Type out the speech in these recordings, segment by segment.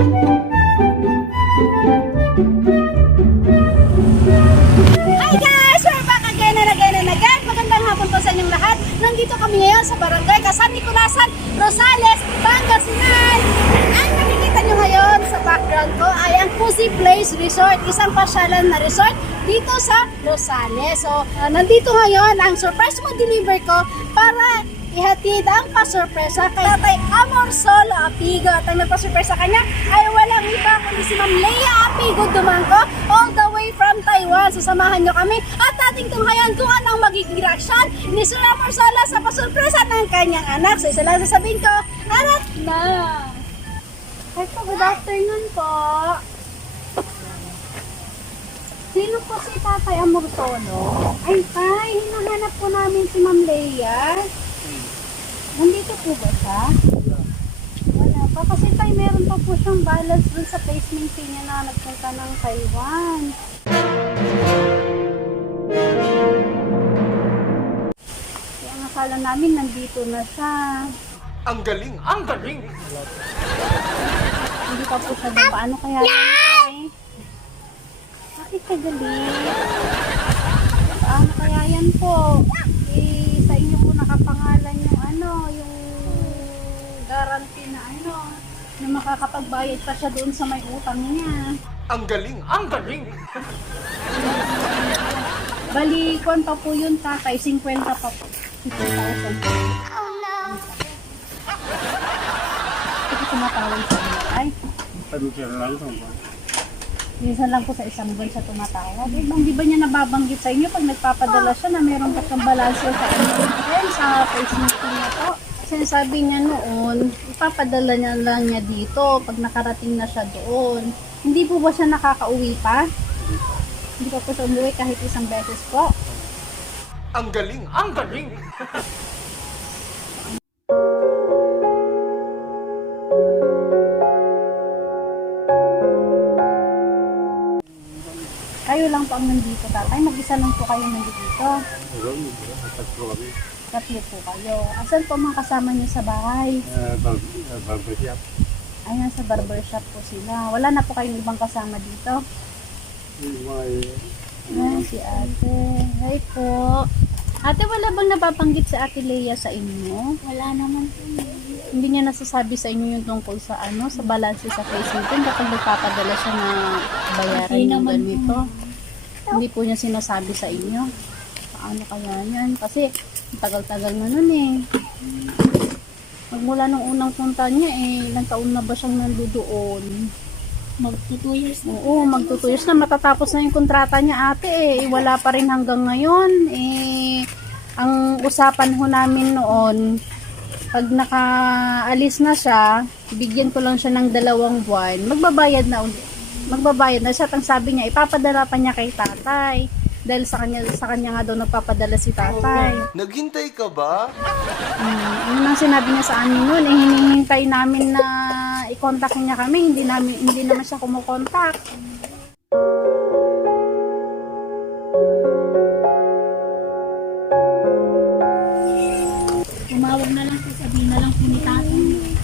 Hi guys! We're back again and again and again. Magandang hapon po sa inyong lahat. Nandito kami ngayon sa Barangay San Nicolasan, Rosales, Pangasinan. Ang nakikita nyo ngayon sa background ko ay ang Cozy Place Resort, isang pasyalan na resort dito sa Rosales. So, nandito ngayon ang surprise mo deliver ko para ihatid ang pasurpresa kay Tatay Amor Solo Apigo. At ang nagpasurpresa kanya ay walang iba kundi si Ma'am Leia Apigo Dumangco all the way from Taiwan. Sasamahan nyo kami at ating tunghayan kung anong magiging reaction ni Sir Amor Solo sa pasurpresa ng kanyang anak. So isa lang sasabihin ko, harap na! Hi po, good afternoon po. Sino po si Tatay Amor Solo? Ay, tay, hinahanap po namin si Ma'am Leia. Nandito po ba siya? Wala pa. Kasi tayo meron pa po siyang balance dun sa placement fee niya na nagpunta ng Taiwan. Kaya ang akala namin nandito na siya. Ang galing! Ang galing! Hindi pa po siya doon. Paano kaya yan, tay? Bakit ka galing? Paano kaya yan po? Sa inyo po nakapangalan yung yung guarantee na na makakapagbayad pa siya doon sa may utang niya. Ang galing! Ang galing! Bali, kung pa po yun, tatay, 50 pa po. 50,000. Oh no! Ito tumatawag sa inyo. Ay, minsan lang po sa isang buwan siya tumatawag. Eh, bang di ba niya nababanggit sa inyo pag nagpapadala siya na meron pa siyang balanse sa sa placement niya po? Sinasabi niya noon, ipapadala niya lang niya dito pag nakarating na siya doon. Hindi po ba siya nakakauwi pa? Hindi pa po siya umuwi kahit isang beses po? Ang galing! Ang galing! Kayo lang po ang nandito, tatay. Mag-isa lang po kayo nandito. Tatlo po kayo. Asan po mga kasama niyo sa bahay? Barbershop. Ayan, sa barbershop po sila. Wala na po kayong ibang kasama dito? Ayan, si ate. Hi po. Ate, wala bang napapanggit si Ate Leia sa inyo? Wala naman po. Hindi niya nasasabi sa inyo yung tungkol sa sa balance sa Facebook kapag nagpapadala siya na bayaran Hindi yung naman ganito. Hindi po niya sinasabi sa inyo. Paano kaya yan? Kasi tagal-tagal na nun eh. Magmula nung unang punta niya ilang taon na ba siyang nandoon? Magto 2 years na. Oo, magto 2 years na. Matatapos na yung kontrata niya ate wala pa rin hanggang ngayon. Ang usapan ho namin noon, pag nakaalis na siya, bigyan ko lang siya ng 2 buwan, magbabayad na siya. Ang sabi niya, ipapadala pa niya kay tatay. Dahil sa kanya nga daw nagpapadala si tatay. Naghintay ka ba? Yun ang sinabi niya sa amin noon, hinihintay namin na i-contact niya kami, hindi naman siya kumukontak. Tumawag na lang po, sabihin na lang po ni tatay.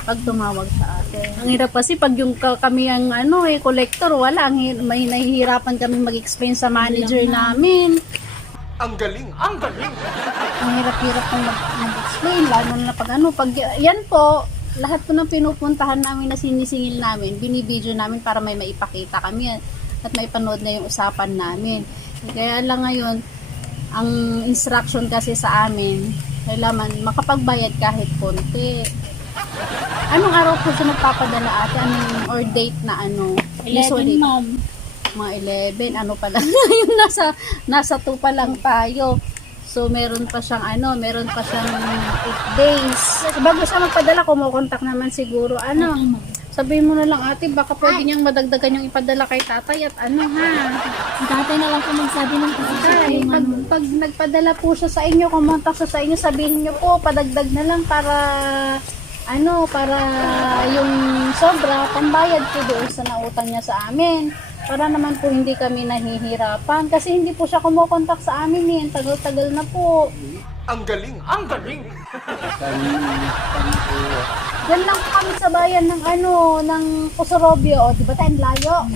Pag tumawag sa atin. Ang hirap kasi pag yung kami ang collector, wala. May nahihirapan kami mag-explain sa manager namin. Ang galing! Ang galing! Ang hirap-hirap kong mag-explain. Lalo na pag yan po, lahat po ng pinupuntahan namin na sinisingil namin, binibideo namin para may maipakita kami at maipanood na yung usapan namin. Kaya lang ngayon, ang instruction kasi sa amin, kailangan makapagbayad kahit konti. Anong araw po siya nagpapadala ate? Or date na 11, ma'am. Mga 11, pala ngayon nasa 2 pa lang tayo. So meron pa siyang 8 days. Bago siya magpadala, kumukontak naman siguro sabihin mo na lang ate, baka pwede niyang madagdagan yung ipadala kay tatay at ha. Si tatay na lang po magsabi ng Tay, pag nagpadala po siya sa inyo, kumontak siya sa inyo, sabihin niyo po, padagdag na lang para para yung sobra, pambayad po doon sa nautang niya sa amin. Para naman po hindi kami nahihirapan. Kasi hindi po siya kumukontak sa amin Tagal-tagal na po. Ang galing! Ang galing! Diyan lang po kami sa bayan ng ng Pusorobio. O, di ba tayong layo?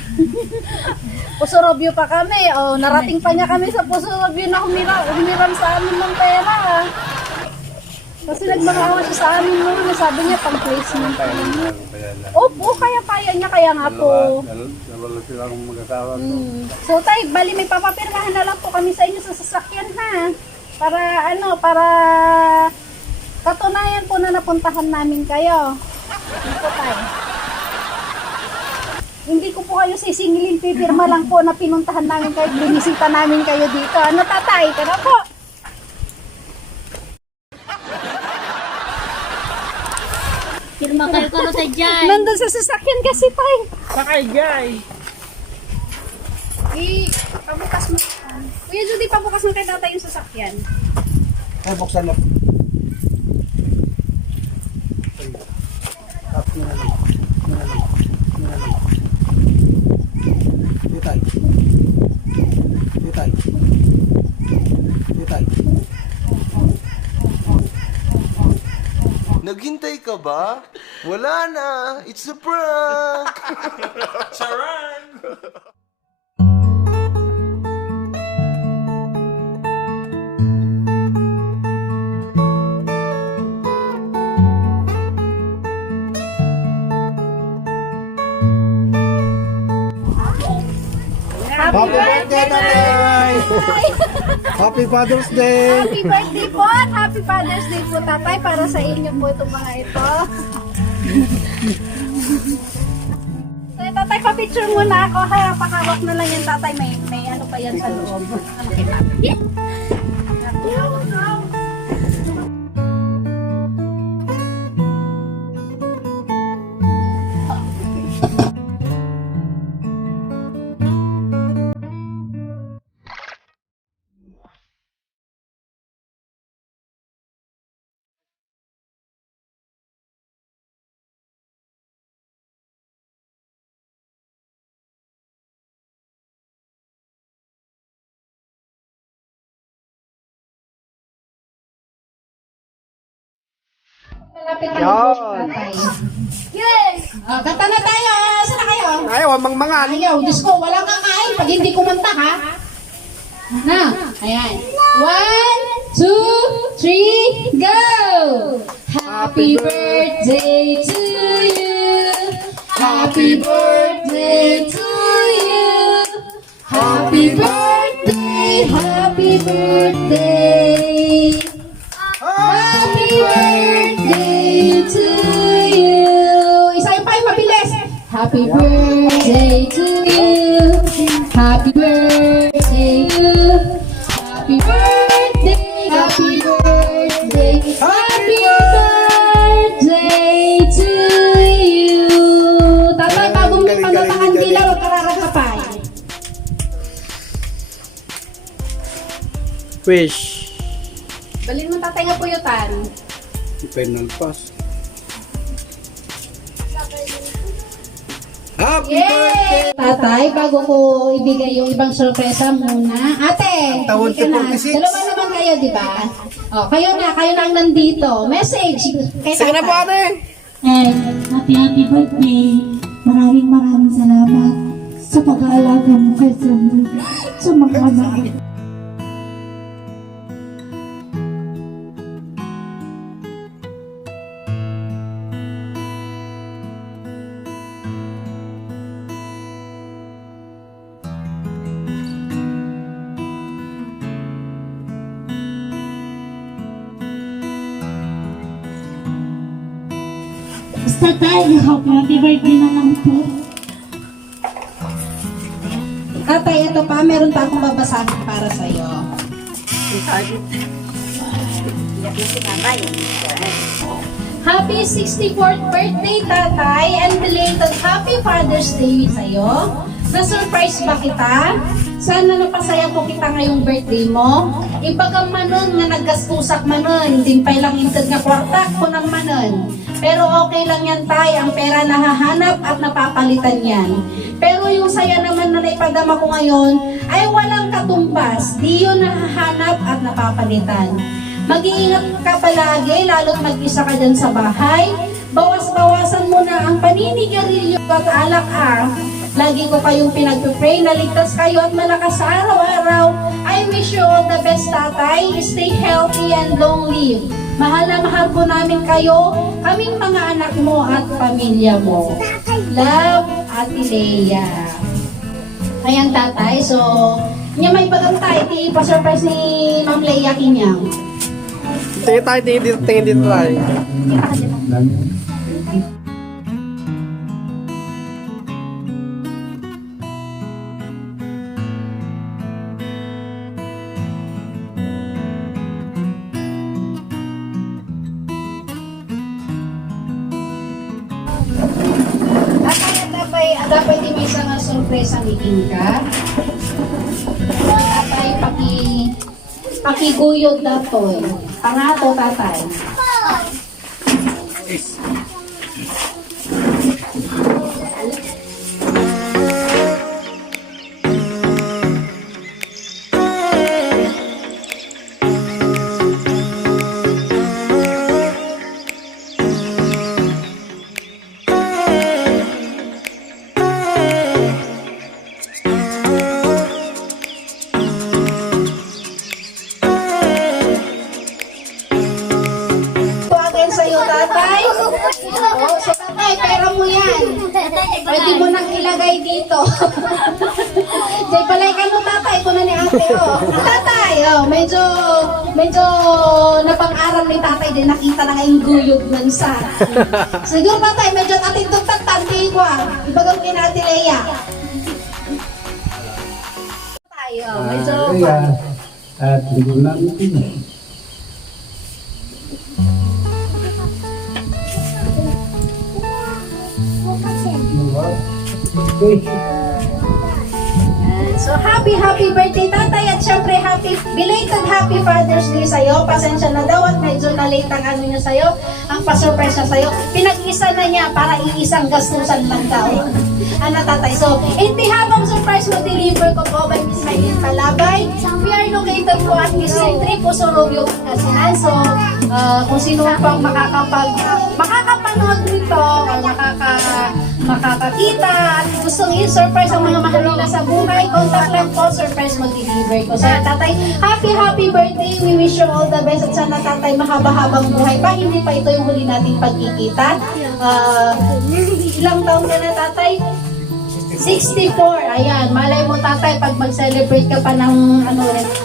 Pusorobio pa kami. O, narating pa niya kami sa Pusorobio na humiram sa amin ng pera. Kasi nagmakawa siya sa amin noon. Sabi niya, pang placement. Opo, kaya niya. Kaya nga po. Dalawa silang mag-asawa. So, tay, bali may papapirmahan na lang po kami sa inyo sa sasakyan, ha? Para katunayan po na napuntahan namin kayo. Ano po, tay? Hindi ko po kayo sisingilin, pipirma lang po na pinuntahan namin kayo, binisita namin kayo dito. Ano, tatay? Tara po. Pirma kayo ka tayo dyan. Nandun sa sasakyan kasi, tay. Sakay, guy. Pabukas mo. Kuya Judy, pabukas mo kay tatay yung sasakyan. Ay, buksan na. Ditay. Ditay. Ditay. Naghintay ka ba? Wala na! It's a prank! Charan! Happy birthday, tatay! Happy Father's Day! Happy birthday po at happy Father's Day po, tatay, para sa inyo po itong mga ito. So, tatay, pa-picture muna ako, ha? Pakawak na lang yung tatay. May ano pa yan sa loob. Ano kita? Malapit na po, tatay. Yes! Kanta na tayo. Saan na kayo? Ayaw, mangmangan. Ayaw, Diyos ko, walang kakain pag hindi kumanta, ha? Na, ayan. 1, 2, 3, go! Happy birthday to you. Happy birthday to you. Happy birthday, happy birthday. Happy birthday to you. Isa yung pa yung mabilis. Happy birthday to you. Happy birthday to you. Happy birthday. Happy birthday. Happy birthday to you. Tatay, bago mo panatakan dila, huwag kararagapay. Wish. Balin mo tatay nga puyutan. Penal pass. Happy Yay! Tatay, bago ko ibigay yung ibang sorpresa muna. Ate, Tawon hindi ka na. 46. Dalawa naman kayo, di ba? O, kayo na ang nandito. Message kay Sige na po, tatay. ate. Happy birthday. Maraming salamat sa pag-aalaga mo kay Sandra. Sa mga anak. Basta tayo, happy birthday na lang po. Tatay, ito pa. Meron pa akong babasahin para sa'yo. Happy 64th birthday, tatay, and belated Happy Father's Day sa'yo. Na-surprise ba kita? Sana napasaya po kita ngayong birthday mo. Ibagang manon nga naggastusak manon, din pa lang intag nga kwarta ko ng manon. Pero okay lang yan, tay. Ang pera nahahanap at napapalitan yan. Pero yung saya naman na naipadama ko ngayon ay walang katumbas. Di yun nahahanap at napapalitan. Mag-iingat ka palagi, lalo't mag-isa ka dyan sa bahay. Bawas-bawasan mo na ang paninigarilyo at alak Lagi ko kayong pinag-pray na ligtas kayo at malakas sa araw-araw. I wish you all the best, tatay. Stay healthy and long live. Mahal na mahal po namin kayo, kaming mga anak mo at pamilya mo. Love, Ate Lea. Ayan, tatay. So, niya may bagang tayo. Ipa-surprise ni Ma'am Lea Kinyang. Tingin tayo, tingin dito tayo. Kita ka dito. Dapat di may isang sorpresa meeting ka. Tatay, pakiguyod na to. Pangato, tatay. Sa'yo, tatay. Oh, so tatay, pera mo yan. Pwede mo nang ilagay dito. Jay, palaikan mo, tatay. Ito na ni ate, oh. Tatay, oh, medyo napang-aral ni tatay din. Nakita na nga yung guyog nun sa. Siguro, tatay, medyo ating tugtagtan. Kaya ko, ibagang kina Ate Lea. Tayo, medyo... At hindi namin So happy birthday, tatay, at syempre belated happy Father's Day sa'yo. Pasensya na daw at medyo na-late ang ano niya sa'yo, ang pa-surprise na sa'yo. Pinag-isa na niya para iisang gastusan lang daw. Ano, tatay? So, in behalf of surprise mag-deliver ko po by Miss Maylin Palabay. We are located po at Mission 3, Puso Rubio, Pangasinan. So, kung sino pang makakapanood nito o makakakita at gustong i-surprise ang mga mahal nila sa buhay, contact lang po, surprise mag-deliver ko. So, tatay, happy birthday. We wish you all the best at sana, tatay, mahaba-habang buhay pa. Hindi pa ito yung huli nating pagkikita. Ilang taon ka na, tatay? 64. Ayan, malay mo, tatay, pag mag-celebrate ka pa ng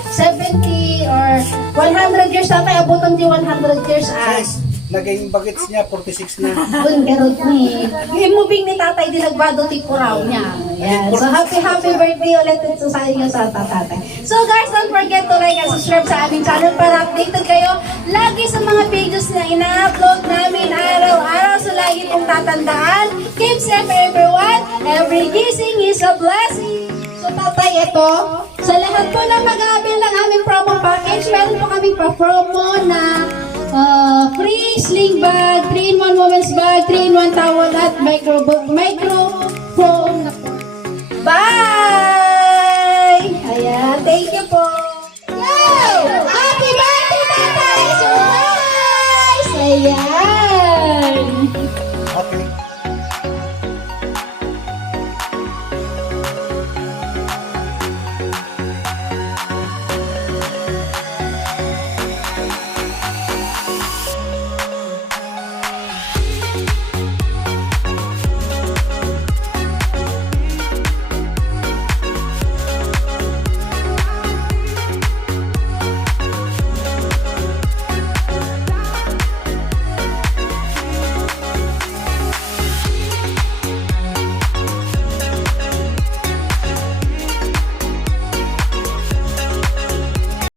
70 or 100 years, tatay, abutan di 100 years as. naging bagets niya, 46 na. Doon, garot ni. Yung moving ni tatay, dinagbado tipo raw niya. Ayan. So, happy birthday ulit ito sa inyo sa tatay. So, guys, don't forget to like and subscribe sa aming channel para updated kayo lagi sa mga pages na ina-upload namin araw-araw. So, lagi pong tatandaan. Keep safe, everyone. Every gising is a blessing. So, tatay, ito. Sa lahat po na mag-aabil ng aming promo package, meron po kaming pa-promo na free sling bag, 3-in-1 women's bag, 3-in-1 towel at micro